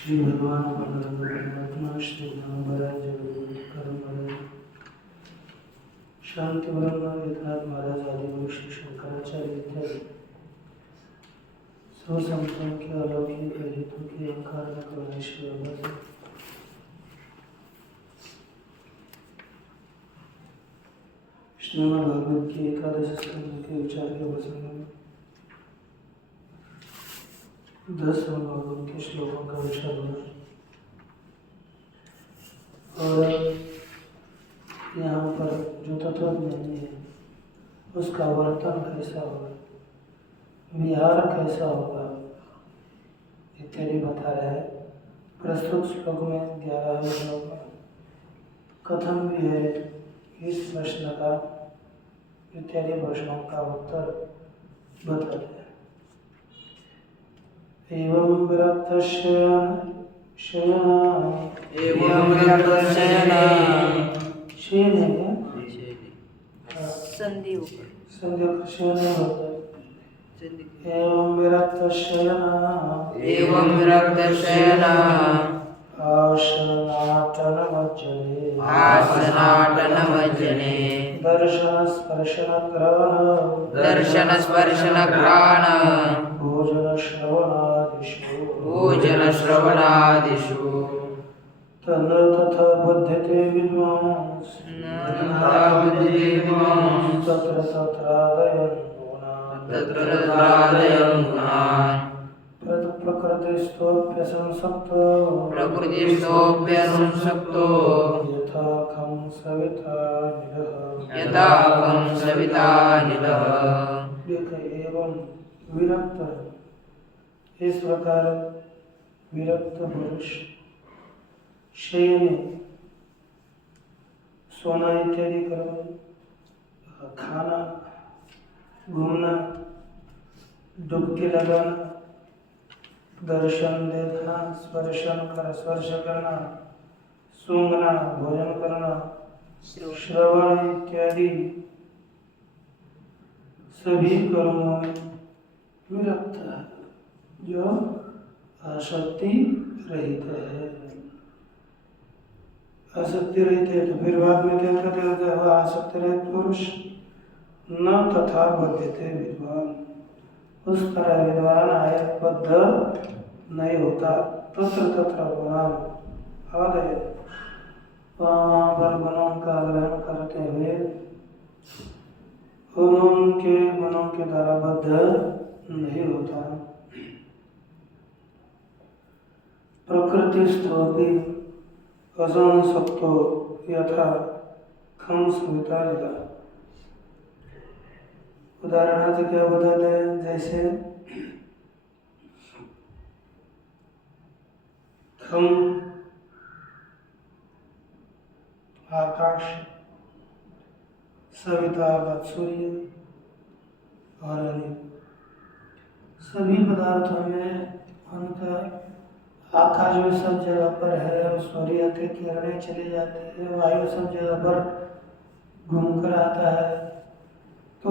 श्री भगवान परमात्मा श्री राम महाराज शांति ब्रह्म वेदनाथ महाराज आदि गुरु श्री शंकराचार्य इत्यादि सौ संतों के अलौकिक हेतु के अहंकार श्रीमद् भागवत की एकादश स्कंद के विचार के प्रसंग में 10 भागवत के श्लोकों का विचार हुआ और यहाँ पर जो तत्वज्ञानी है उसका वर्तन कैसा होगा, विहार कैसा होगा इत्यादि बता रहे हैं। प्रस्तुत श्लोक में 11वें श्लोक में कथम भी है इस प्रश्न का इत्यादि प्रश्नों का उत्तर बताते हैं। एवं विरक्तशयन संधि एवं विरक्तशयन आसनाटनवज्जने दर्शन स्पर्शन ग्रहण भोजन श्रवणादिषु तन्न तथा बध्यते विद्वांस तत्र तत्रादयन् गुणान् प्रकृतिस्थोऽप्यसंसक्तो यथाखं सवितानिलः एवं विरक्त इस प्रकार विरक्त पुरुष शयने सोना इत्यादि कर्म, खाना, घूमना, डुबकी लगाना, दर्शन देखना, स्पर्श करना, सूंघना, भोजन करना, श्रवण इत्यादि सभी कर्मों में विरक्त है, जो आसक्ति रहित है। आसक्ति रहित है तो फिर बाद में क्या कहते हैं, वह आसक्ति रहित पुरुष न तथा बद्धते विद्वान, उस तरह विद्वान आयतबद्ध नहीं होता। तत्र गुणान आदय, वहाँ पर गुणों का ग्रहण करते हुए उनके गुणों के द्वारा बद्ध नहीं होता। प्रकृतिस्थोपि असंसक्तो यथा खं सवितानिलः। उदाहरणार्थ क्या बताते हैं, जैसे खं आकाश, सविता सूर्य और अग्नि, सभी पदार्थों में उनका आकाश में सब जगह पर है, सूर्य की किरणें चली जाती है, वायु सब जगह पर घूमकर आता है, तो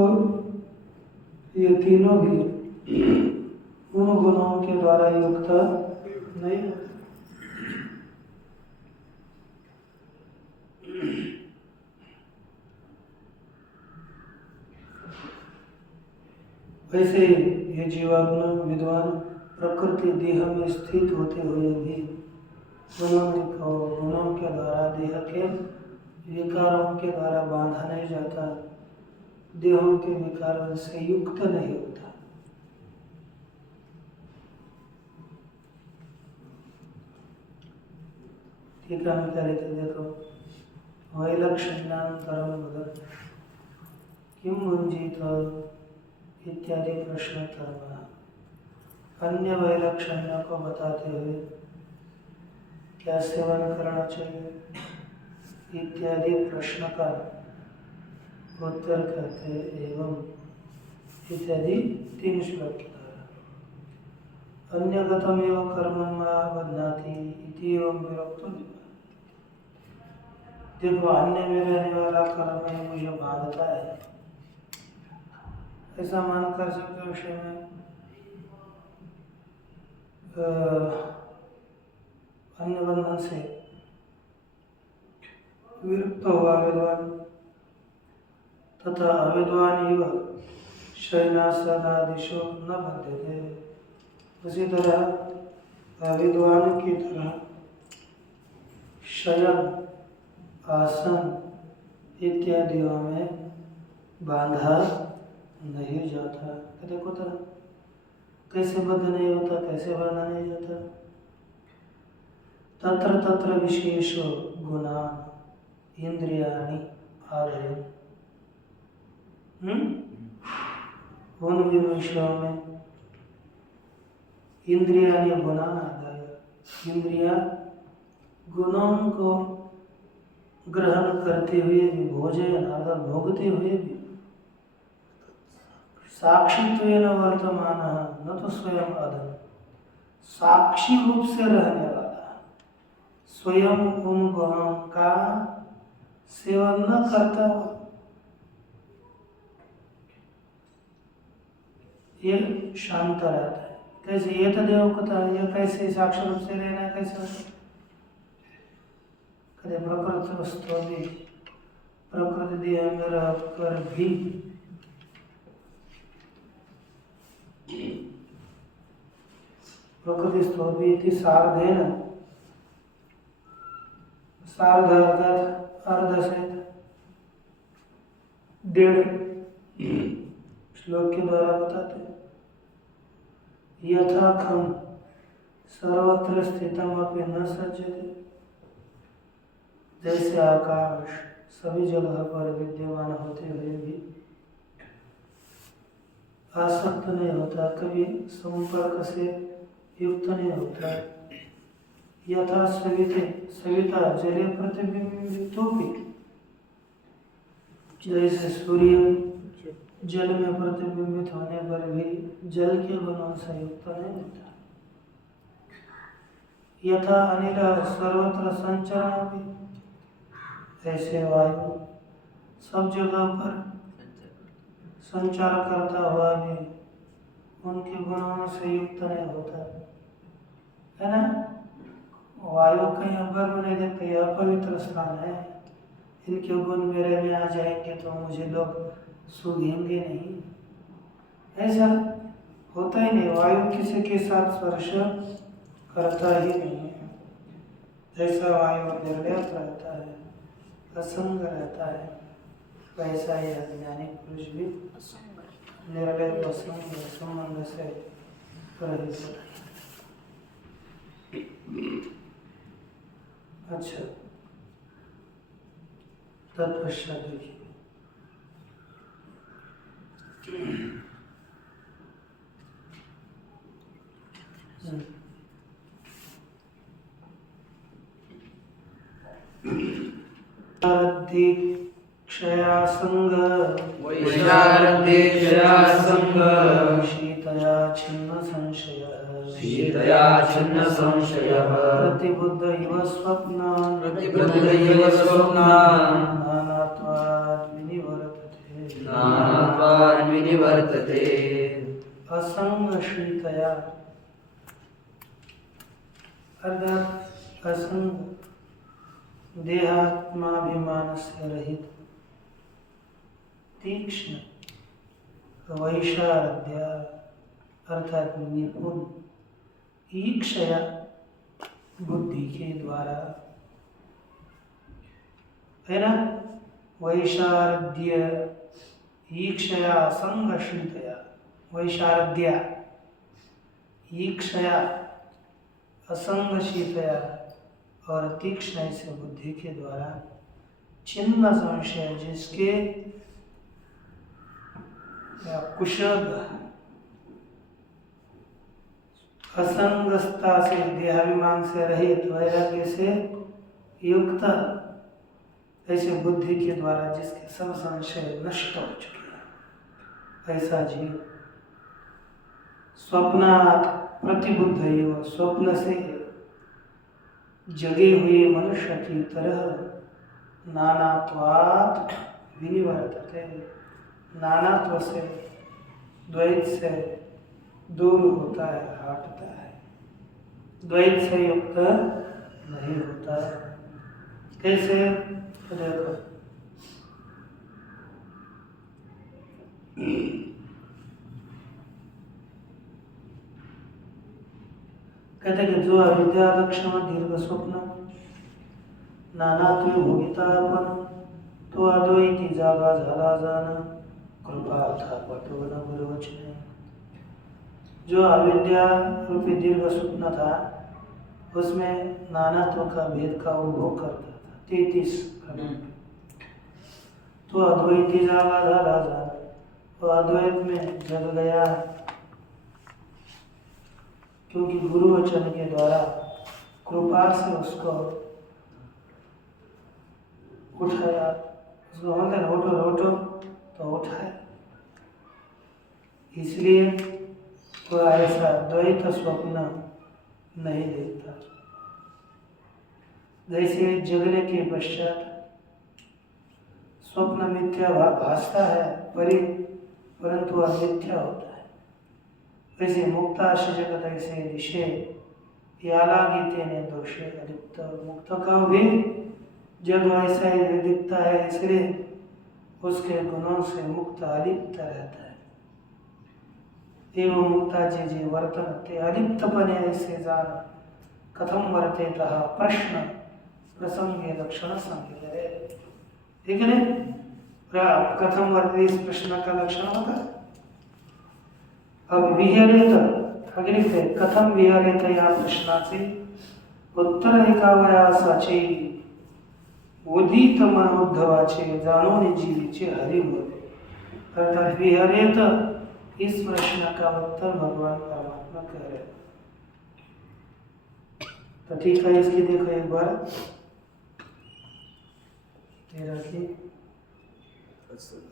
ये तीनों भी उन गुणों के द्वारा युक्त नहीं होते। वैसे ही ये जीवात्मा विद्वान प्रकृति देह में स्थित होते हुए भी गुणों के द्वारा देह के विकारों के द्वारा बांधा नहीं जाता, देहों के विकारों से युक्त नहीं होता। टीका में क्या रहते, देखो वैलक्षण्यान्तरं वद किं मुञ्जीत इत्यादि प्रश्न कर्म। अन्य वैलक्षण्य को बताते हुए क्या सेवन करना चाहिए इत्यादि प्रश्न का उत्तर कहते एवं इत्यादि 3 श्लोक के द्वारा अन्यगतमेव कर्मं मा बध्नाति इति एवं विरक्तो। देखो, अन्य में रहने वाला कर्म है मुझे बांधता है, ऐसा मानकर सबके विषय में अन्य बंधन से विरक्त हुआ विद्वान तथा अविद्वान एव शयनासनादिषु न बध्यते। उसी तरह अविद्वान की तरह शयन, आसन इत्यादियों में बांधा नहीं जाता। देखो तो कैसे बद्ध नहीं होता, कैसे बांधा नहीं जाता। तत्र तत्र विशेषो गुणा इंद्रियाणि आदय। उन विषयों में इंद्रियाणि गुणा आदय, इंद्रिया गुणों को ग्रहण करते हुए भी, भोजन अर्थात भोगते हुए भी, साक्षित्वेन वर्तमान न तो स्वयं अदन, साक्षी रूप से रहने वाला, स्वयं उन गुणों का सेवन न करता हो, ये शांत रहता है। कैसे ये तो देवकता, ये कैसे साक्षी रूप से रहना, कैसे कदे प्रकृति भी प्रकृति देह में रहकर भी प्रकृति स्तोभी थी सार्धेन, सार्ध अर्थात अर्ध से 1.5 श्लोक के द्वारा बताते हैं। यथा खम सर्वत्र स्थितम अपि न सज्जते, जैसे आकाश सभी जगह पर विद्यमान होते हुए भी आसक्त नहीं होता, कभी संपर्क से युक्त नहीं होता। यथा सविते सविता जले प्रतिबिंबितो भी, जैसे सूर्य जल में प्रतिबिंबित होने पर भी जल के गुणों से युक्त नहीं होता। यथा अनिल सर्वत्र संचरण भी, ऐसे वायु सब जगह पर संचार करता हुआ भी उनके गुणों से युक्त नहीं होता है ना। वायु कहीं पर नहीं देखते, यह पवित्र स्थान है, इनके गुण मेरे में आ जाएंगे तो मुझे लोग सूंघेंगे नहीं, ऐसा होता ही नहीं। वायु किसी के साथ स्पर्श करता ही नहीं है। जैसा वायु निर्लेप रहता है, असंग रहता है, वैसा ही अज्ञानी पुरुष भी निर्लेप असंग संबंध से रहित है। अच्छा, तत्पश्चात देखिए दीक्षया संग शीतया छिन्न संशय प्रतिबुद्ध इव स्वप्न नानात्वाद् विनिवर्तते। असंग शीतया अर्थात असंग देहात्माभिमान से रहित, तीक्ष्ण वैशारद्या अर्थात निपुण, ईक्षया बुद्धि के द्वारा, है ना। वैशारद्य ईक्षया संगशीतया, वैशारद्या ईक्षया असंगशीतया और तीक्ष्ण से बुद्धि के द्वारा, छिन्न संशय जिसके कुशल असंगस्ता से, देहाभिमान से रहित, वैराग्य से युक्त ऐसे बुद्धि के द्वारा जिसके सब संशय नष्ट हो चुके हैं, ऐसा जीव स्वप्नात् प्रतिबुद्ध एवं, स्वप्न से जगे हुए मनुष्य की तरह नानात्वात् विनिवर्तते, नानात्व से, द्वैत से दूर होता है, हटता है, द्वैत से युक्त नहीं होता है। कैसे? देखो, कहते कि जो अविद्या लक्षण दीर्घ स्वप्न नानात्व भोगितापन तो अद्वैती जागा झाला जाण, कृपा था पटवन गुरुवचने। जो अविद्या रूपी दीर्घ स्वप्न था उसमें नानात्व का भेद का उपभोग करता था 33 खंड, तो अद्वैती जागा झाला जाण, तो अद्वैत में जग गया, क्योंकि गुरु वचन के द्वारा कृपा से उसको उठाया, उसको बोलते हैं उठो उठो, तो उठाया। इसलिए वो ऐसा द्वैत स्वप्न नहीं देखता। जैसे जगने के पश्चात स्वप्न मिथ्या भासता है परंतु वह मिथ्या होता है, वैसे मुक्ताश जगत ऐसे दिशे यालागीते ने दोषे अलिप्त, मुक्त का भी जग वैसा ही दिखता है, इसलिए उसके गुणों से मुक्त अलिप्त रहता है। एवं मुक्ता जे वर्तन ते अलिप्तपने ऐसे जान, कथम वर्ते तहा प्रश्न प्रसंगे लक्षण संज्ञा। ठीक है ना? कथम वर्ते, इस प्रश्न का लक्षण होता है। अब विहरेत, आगे लिखते हैं कथम विहरेत या प्रश्नाचे उत्तर एकावयासाचे उदित मनोद्धवाचे जाणून जीवीचे हरि बोले। अर्थात विहरेत, इस प्रश्न का उत्तर भगवान परमात्मा कह रहे हैं। तो ठीक है, इसकी देखो एक बार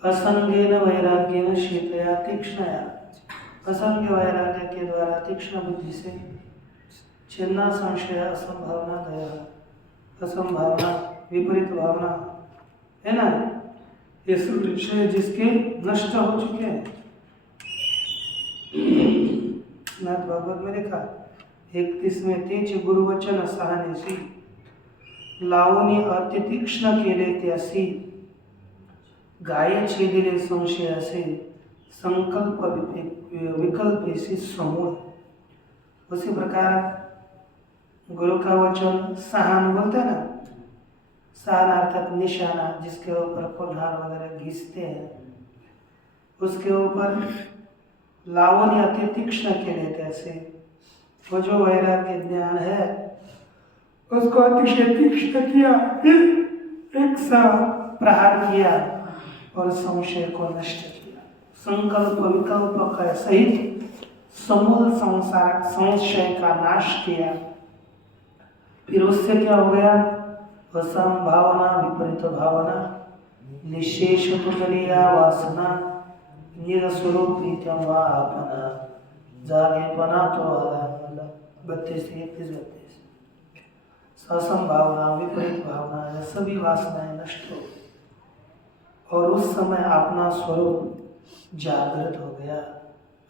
असंगेन वैराग्येन शीतया तीक्ष्णया, असंग वैराग्य के द्वारा तीक्ष्ण बुद्धि से छिन्ना संशय असंभावना दया, असंभावना विपरीत भावना है ना, ये सब विषय जिसके नष्ट हो चुके हैं। नाथ भागवत में देखा 31 में तेच गुरुवचन सहानेसी लावणी अति तीक्ष्ण केले त्यासी गाये छेदिले संशयासे संकल्प विकल्पेसी समूळ। उसी प्रकार गुरु का वचन सहान बोलते हैं ना, सहान अर्थात निशाना, जिसके ऊपर कुल्हार वगैरह घिसते हैं, उसके ऊपर लावणी अति तीक्ष्ण के लेते ऐसे, वो जो वैराग्य ज्ञान है उसको अतिशय तीक्ष्ण किया, एक सा प्रहार किया और संशय को नष्ट किया, संकल्प विकल्प का सहित समूल संशय का नाश किया। फिर उससे क्या हो गया? असंभावना विपरीत भावना, निशेष पुतलिया वासना, निरस्वरूप प्रीतम वा अपना, जागेपना तो आला, मतलब 32-31 असंभावना विपरीत भावना, यह सभी वासनाएं नष्ट हो गई और उस समय अपना स्वरूप जागृत हो गया,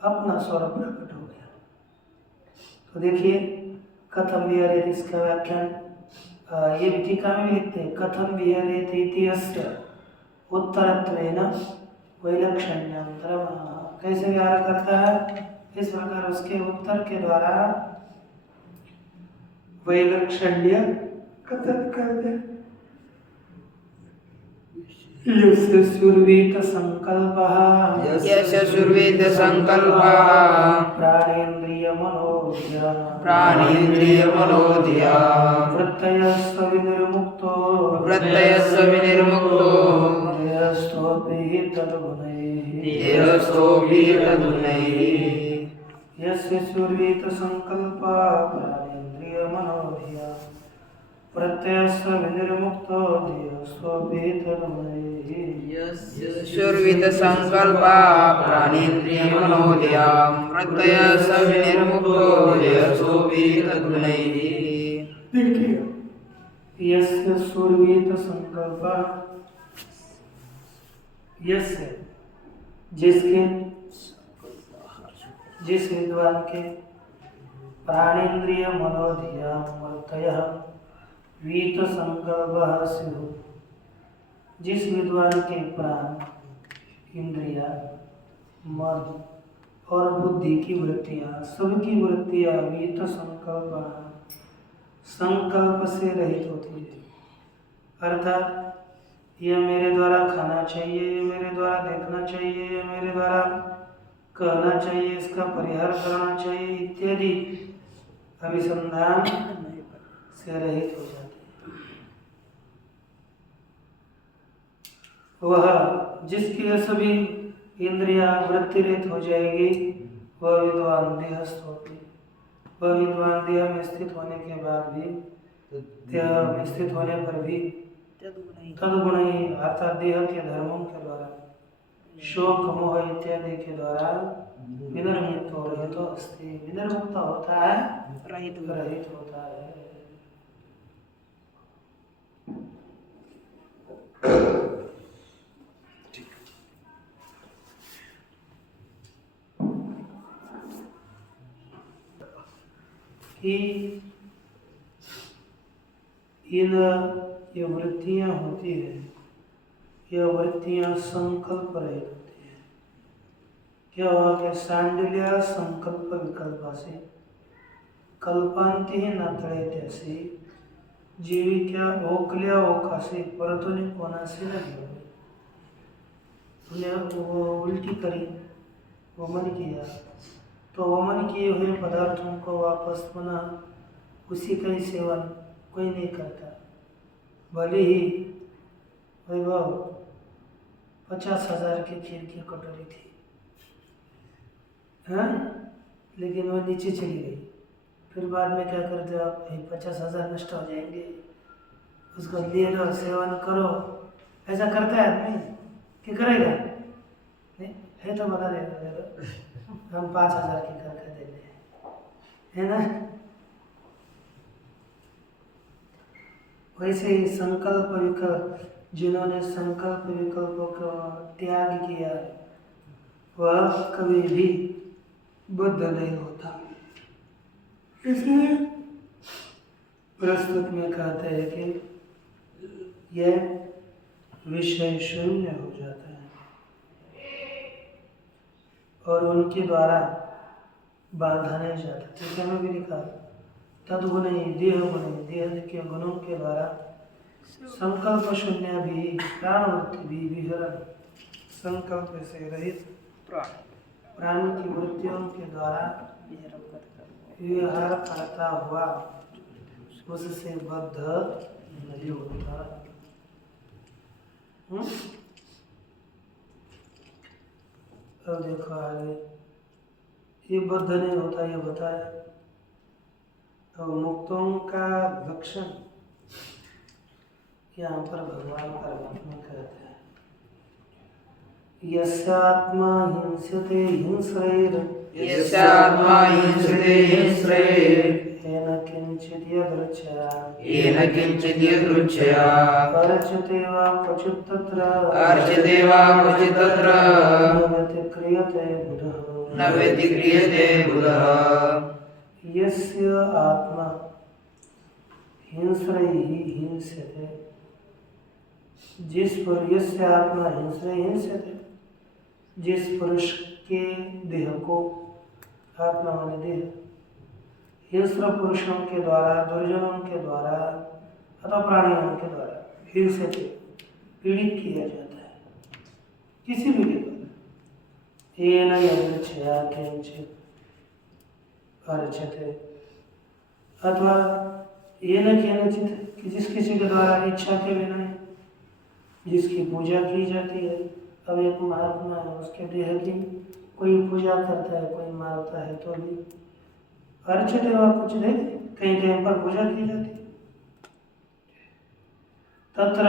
अपना स्वरूप प्रकट हो गया। तो देखिए कथम विहरेत, इसका व्याख्यान ये टीका में भी लिखते हैं, कथम विहरेत इति अस्य उत्तरत्वेन वैलक्षण्यंतरम, कैसे विहार करता है? इस प्रकार उसके उत्तर के द्वारा वैलक्षण्य कथन करते। यस्य सुर्वीत संकल्पः, यस्य सुर्वेद संकल्पः, प्राणेन्द्रिय मनोध्या, प्राणेन्द्रिय मनोध्या, वृत्तयस्व विनिर्मुक्तो, वृत्तयस्व विनिर्मुक्तो, देहस्थोऽपि तद्गुणैः, देहस्थोऽपि तद्गुणैः। यस्य सुरवीत संकल्पा प्राणेन्द्रिय मनोधिया प्रत्ययस्य विनिर्मुक्तो धियः स्वभीतमयैः शुर्वित संकल्पा प्राणेन्द्रियमनोधिया प्रत्ययस्य विनिर्मुक्तो ध्यसोभितगुणैः। देखिए, यस्य सुरवीत संकल्पा, यस्य जिसके, जिस विद्वान के प्राणेन्द्रिय मनोधिया प्रत्यय वीत संकल्प स्युः, जिस विद्वान के प्राण, इंद्रिया, मन और बुद्धि की वृत्तियां, सबकी वृत्तियां वीत संकल्प, संकल्प से रहित होती है। अर्थात यह मेरे द्वारा खाना चाहिए, ये मेरे द्वारा देखना चाहिए, ये मेरे द्वारा कहना चाहिए, इसका परिहार करना चाहिए इत्यादि अभिसंधान से रहित हो जाते हैं। वह जिसकी यह सभी इंद्रियां वृत्ति रहित हो जाएगी, वह विद्वान देहस्थ होती। वह विद्वान देह में स्थित होने के बाद भी, देह में स्थित होने पर भी तद्गुण ही अर्थात देह के धर्मों के द्वारा शोक मोह इत्यादि के द्वारा विनिर्मुक्त हो रहे तो अस्ति, विनिर्मुक्त होता है, रहित होता है। कि इन ये वृत्तियां होती है, यह वृत्तियां संकल्प रहित होती है। क्या हुआ कि सांडिल्य संकल्प विकल्पासे कल्पांति न तळे त्यासी जीविका ओकल्या ओकासे परतुनि कोणासे न घेऊ। तुमने वो उल्टी करी, वमन किया, तो वमन किए हुए पदार्थों को वापस पुनः उसी का ही सेवन कोई नहीं करता। भले ही वैभव 50,000 की खीर की कटोरी थी, हाँ, लेकिन वह नीचे चली गई। फिर बाद में क्या करते हो आप, 50,000 नष्ट हो जाएंगे, उसको ले लो, सेवन करो। ऐसा करता है आदमी कि करेगा नहीं? है तो बता देगा, हम 5,000 की करके दे दें, है ना। वैसे ही संकल्प विकल्प, जिन्होंने संकल्प विकल्पों को त्याग किया, वह कभी भी बद्ध नहीं होता। इसलिए प्रस्तुत में कहते हैं कि यह विषय शून्य हो जाता है और उनके द्वारा बांधा नहीं जाता। ठीक है, मैं भी लिखा तद्गुण देह गुण, देह के गुणों के द्वारा संकल्प शून्य भी, प्राणवृत्ति भी विहरण, संकल्प से रहित प्राण की वृत्तियों के द्वारा विहार करता हुआ उससे बद्ध नहीं होता। अब देखो आगे, ये बद्ध नहीं होता, ये बताया। तो मुक्तों का लक्षण यहाँ पर भगवान परमात्मा कहते हैं, यस्यात्मा हिंस्यते हिंस्रैर, यस्यात्मा हिंस्यते हिंस्रैर, येन किंचित् यदृच्छया, येन किंचित् यदृच्छया, अर्च्यते वा क्वचित् तत्र, अर्च्यते वा क्वचित् तत्र, न व्यतिक्रियते बुधः, न व्यतिक्रियते बुधः। यस्य आत्मा हिंस्रैः हिंस्यते, जिस पर यस्य आत्मा हिंस्रैः हिंस्यते, जिस पुरुष के देह को, आत्मा माने देह, हिंस्र पुरुषों के द्वारा, दुर्जनों के द्वारा अथवा प्राणियों के द्वारा हिंस्यते, पीड़ित किया जाता है, किसी भी के द्वारा। येन यदृच्छया किंचित् अर्च्यते, अथवा येन केनचित्, कि जिस किसी के द्वारा इच्छा के बिना जिसकी पूजा की जाती है। अब एक महात्मा है, उसके देह की कोई पूजा करता है, कोई मारता है तो भी अर्चित देवा कुछ देते, कहीं कहीं पर पूजा की जाती। तत्र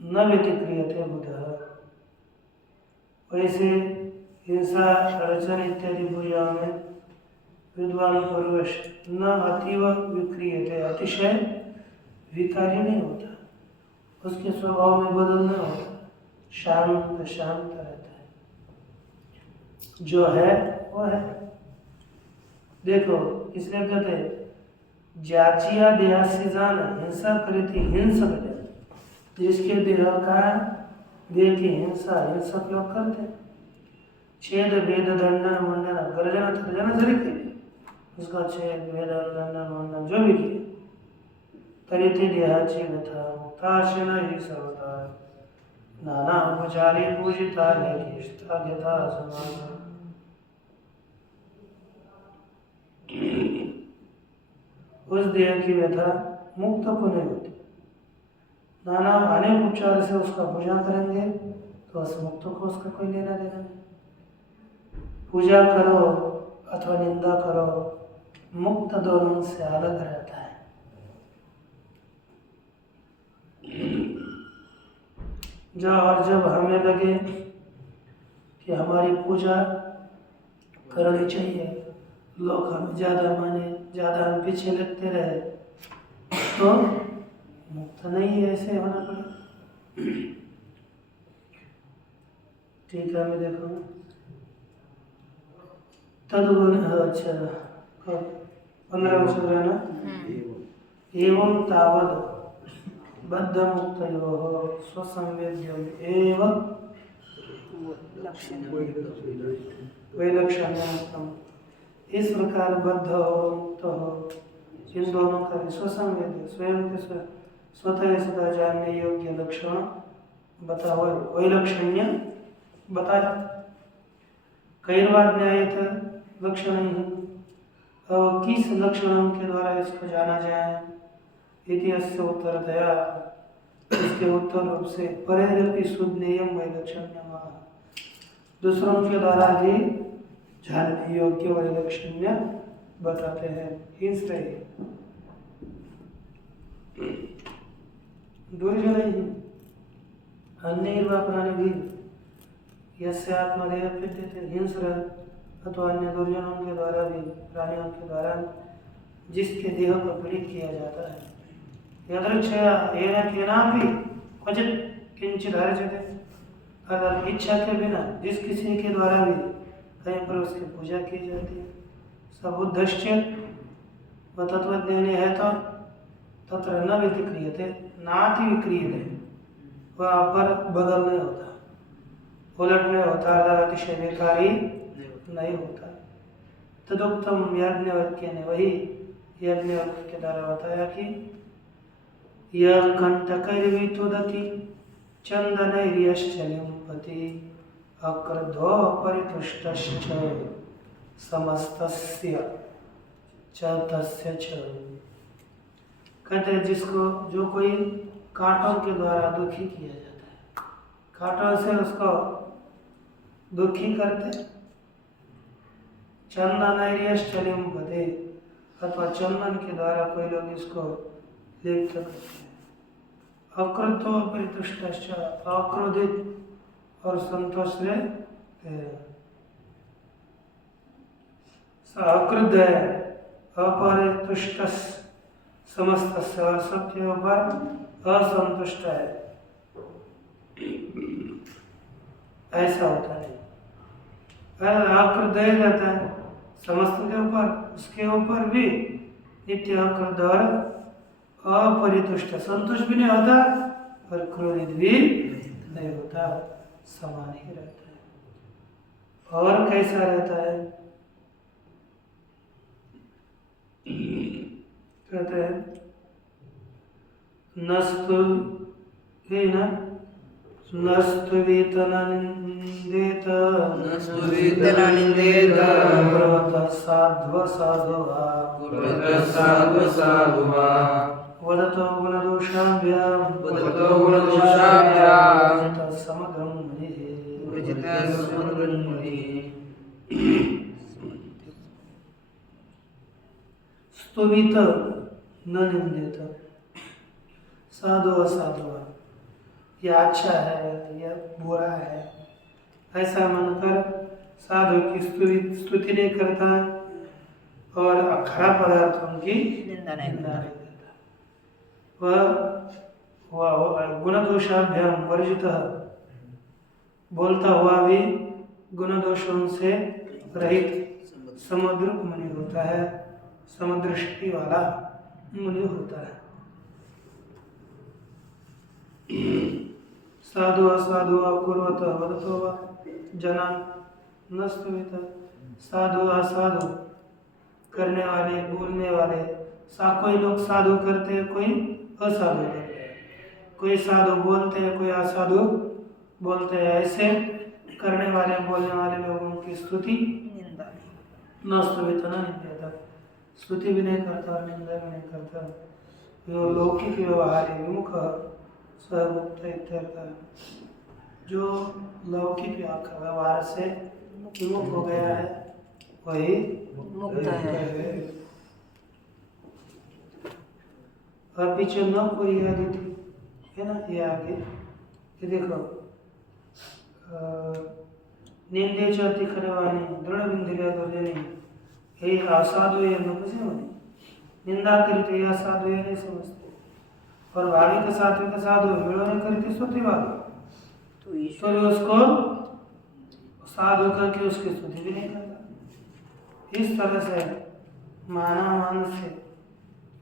न व्यतिक्रियते बुधः। वैसे हिंसा अर्चन इत्यादि पूजा में विद्वान पुरुष न अतीव विक्रियते, अतिशय विकारी नहीं होता, उसके स्वभाव में बदल नहीं होता, शांत शांत रहता है, जो है वो है। देखो इसलिए कहते जाचिया देहासी जान हिंसा करी हिंसक जन, जिसके देह का देह की हिंसा हिंसक लोग करते, छेद भेद दंडन मंडन गर्जन तर्जन जरी के उसका छेद भेद दंडन मंडन जो भी किए तरिते देहाची व्यथा मुक्ताशेन ही सर्वदा नाना उपचारी पूजिता लेखिष्ठा गता समान। उस देह की व्यथा मुक्त को नहीं होती, नाना अनेक उपचार से उसका पूजा करेंगे तो उस मुक्त को उसका कोई लेना देना नहीं। पूजा करो अथवा निंदा करो, मुक्त दोनों से अलग रहता है। जब हमें लगे कि हमारी पूजा करनी चाहिए, लोग हमें ज़्यादा माने, ज़्यादा हम पीछे लगते रहे, तो मुक्त नहीं है, ऐसे होना पड़ेगा। ठीक है, मैं देखो तदगुण अच्छा 15 वर्ष रहना एवं तावद बद्ध मुक्तयोः स्वसंवेद्यम् एव वैलक्षण्यम्। इस प्रकार बद्ध हो मुक्त हो, इन दोनों का स्वसंवेद्य स्वयं के स्वतः सदा जानने योग्य लक्षण बताओ, वैलक्षण्य बताया। कई बार न्याय था लक्षण ही, और किस लक्षणों के द्वारा इसको जाना जाए, इतिहास से उत्तरतया इसके उत्तर रूप से परेरपि सुज्ञेयं वैलक्षण्यम्, दूसरों के द्वारा भी जानने योग्य वैलक्षण्य बताते हैं। इसलिए दुर्जन ही अन्य प्राणी भी यस्य आत्मदेह पीड़ित हिंस्र अथवा अन्य दुर्जनों के द्वारा भी, प्राणियों के द्वारा जिसके देह को पीड़ित किया जाता है, यदृच्छया येन केनापि क्वचित किंचित् अर्च्यते, अर्थात इच्छा के बिना जिस किसी के द्वारा भी कहीं पर उसकी पूजा की जाती है, सबुद्धश्च व तत्वज्ञानी है तो तत्र न व्यतिक्रियते नाति विक्रियते, वहाँ पर बदल नहीं होता, उलट नहीं होता, अतिशय बेकारी नहीं होता। तदुक्तम याज्ञवल्क्य ने, वही याज्ञवल्क्य के द्वारा बताया कि यः कंटकैर्वितुदति चन्दनैर्यश्च लिम्पति अक्रोधो परितुष्टश्च समस्तस्य च तस्य च। कहते हैं जिसको जो कोई कांटों के द्वारा दुखी किया जाता है, कांटों से उसको दुखी करते, चंदनैर्यश्च लिम्पते, अथवा चंदन के द्वारा कोई लोग इसको लिप्त करते हैं। अक्रोधो परितुष्टश्च, अक्रोधित और संतोष रहते हैं। अक्रुद्ध है, अपरितुष्ट समस्त सबके ऊपर असंतुष्ट है, ऐसा होता है। अक्रुद्ध ही रहता है समस्त के ऊपर, उसके ऊपर भी नित्य अक्रुद्ध और अपरितुष्ट, संतुष्ट भी नहीं होता और क्रोधित भी नहीं होता, समान ही रहता है। और कैसा रहता है, कहते हैं नस्तु ही न नस्तु वेतननिंदेत ब्रवतः साध्व साधुवा वदतो गुणदोषाभ्याम् वदतो गुणदोषाभ्याम् समग्रं मुनिः स्तुवित न निंदित। साधु असाधु यह अच्छा है यह बुरा है ऐसा मानकर साधु की स्तुति नहीं करता और खराब पदार्थों की निंदा नहीं करता। वह गुण दोषाभ्याम वर्जित बोलता हुआ भी गुण दोषों से रहित समुद्र मुनि होता है, समदृष्टि वाला मुनि होता है। साधु असाधु अकुर्वत वदतो वा जनान् न स्तुवित। साधु असाधु करने वाले बोलने वाले कोई लोग साधु करते हैं कोई असाधु करते हैं, कोई साधु बोलते हैं कोई असाधु बोलते हैं। ऐसे करने वाले बोलने वाले लोगों की स्तुति निंदा न स्तुवित न निंदा, स्तुति भी नहीं करता और निंदा भी नहीं करता। जो लौकिक व्यवहार विमुख स्वमुक्त इत्यर्थ। जो लौकिक व्यवहार से विमुख हो गया है वही मुक्त है। और पीछे न कोई आदिति है ना, ये आगे ये देखो निंदे चौथी खरवानी दृढ़ बिंदिया दुर्जनी यही असाधु ये लोग निंदा करते या साधु ये नहीं समझते। और भावी का साधु विड़ोने करते स्तुति वाले तो उसको साधु करके उसकी स्तुति भी नहीं करता। इस तरह से माना मान से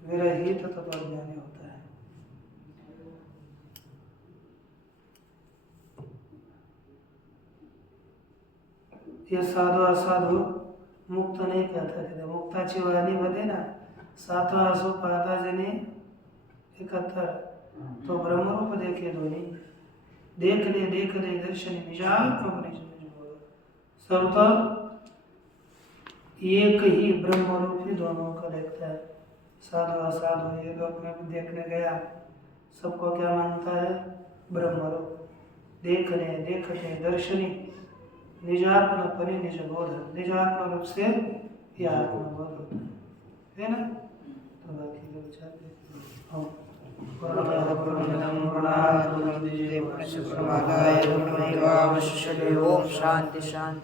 विरहित तत्वज्ञानी होता है। ये साधु असाधु मुक्त नहीं कहता। मुक्ताची वाणी बदे ना सातो आसो पाता जने 71 तो ब्रह्मरूप देखे धोनी देख ले दर्शन सब तो एक ही ब्रह्मरूप ही दोनों का देखता है। साधु असाधु ये लोग में देखने गया सबको क्या मानता है ब्रह्मरूप। देख ले दर्शनी निजात्म परि निज बोध, निजात्म रूप से यह आत्मबोध होता है ना। तो बाकी लोग चाहते हैं ओम शांति शांति।